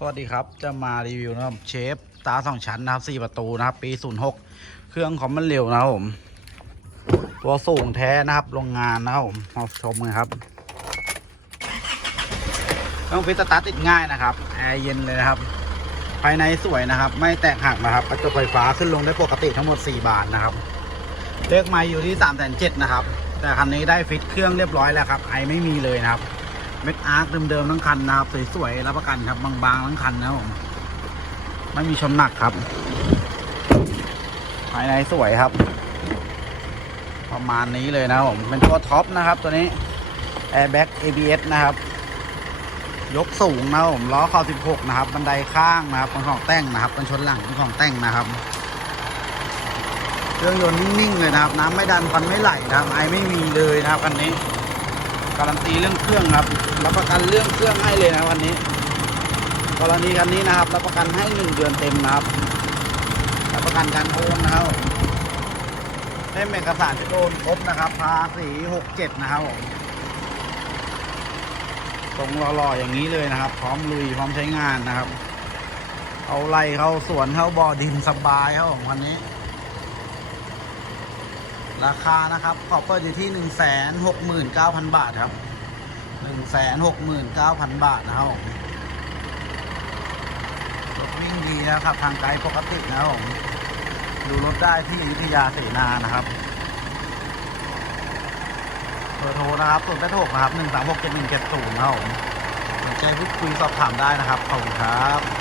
สวัสดีครับ จะมารีวิวนะครับเชฟตาสองชั้นนะครับสี่ประตูนะครับ ปี06เครื่องของมันเร็วนะครับผม ตัวสูงแท้นะครับโรงงานนะครับผมมาชมกันครับเครื่องฟิตสตาร์ติดง่ายนะครับแอร์เย็นเลยนะครับ ภายในสวยนะครับ ไม่แตกหักนะครับกระจกไฟฟ้าขึ้นลงได้ปกติทั้งหมด 4 บานนะครับเลขไม้อยู่ที่3ามแสนเนะครับ แต่คันนี้ได้ฟิตเครื่องเรียบร้อยแล้วครับไอไม่มีเลยนะครับ เม็ดอาร์คเดิมๆทั้งคันนะครับสวยๆรับประกันครับบางๆทั้งคันนะผมไม่มีชนหนักครับ ภายในสวยครับ ประมาณนี้เลยนะผมเป็นตัวท็อปนะครับ ตัวนี้ Airbag ABS นะครับ ยกสูงนะผมล้อเข่า16 นะครับ บันไดข้างนะครับเป็นของแต่งนะครับเป็นชนหลังเป็นของแต่งนะครับเครื่องยนต์นิ่งๆเลยนะครับ น้ำไม่ดันฟันไม่ไหลนะครับไอไม่มีเลยนะครับคันนี้ การันตีเรื่องเครื่องครับรับประกันเรื่องเครื่องให้เลยนะวันนี้ กรณีคันนี้นะครับรับประกันให้หนึ่งเดือนเต็มนะครับรับประกันการโอนนะครับผมให้เอกสารที่โอนครบนะครับภาษีหกเจ็ดนะครับผมตรงหล่อๆอย่างนี้เลยนะครับ พร้อมลุยพร้อมใช้งานนะครับ เอาไล่เข้าสวนเข้าบ่อดินสบายครับผมวันนี้ ราคานะครับขอเปิดอยู่ที่ 1 6 9 0 0 0 บาทครับ 1 6 9 0 0 0 บาทนะครับผมรถวิ่งดีนะครับ ทางไกลปกตินะครับผมดูรถได้ที่อยุธยาเสนานะครับเบอร์โทรนะครับ0 8 6นะครับ1 3 6 7 1 7 0นะครับผมสนใจพูดคุยสอบถามได้นะครับ ขอบคุณครับ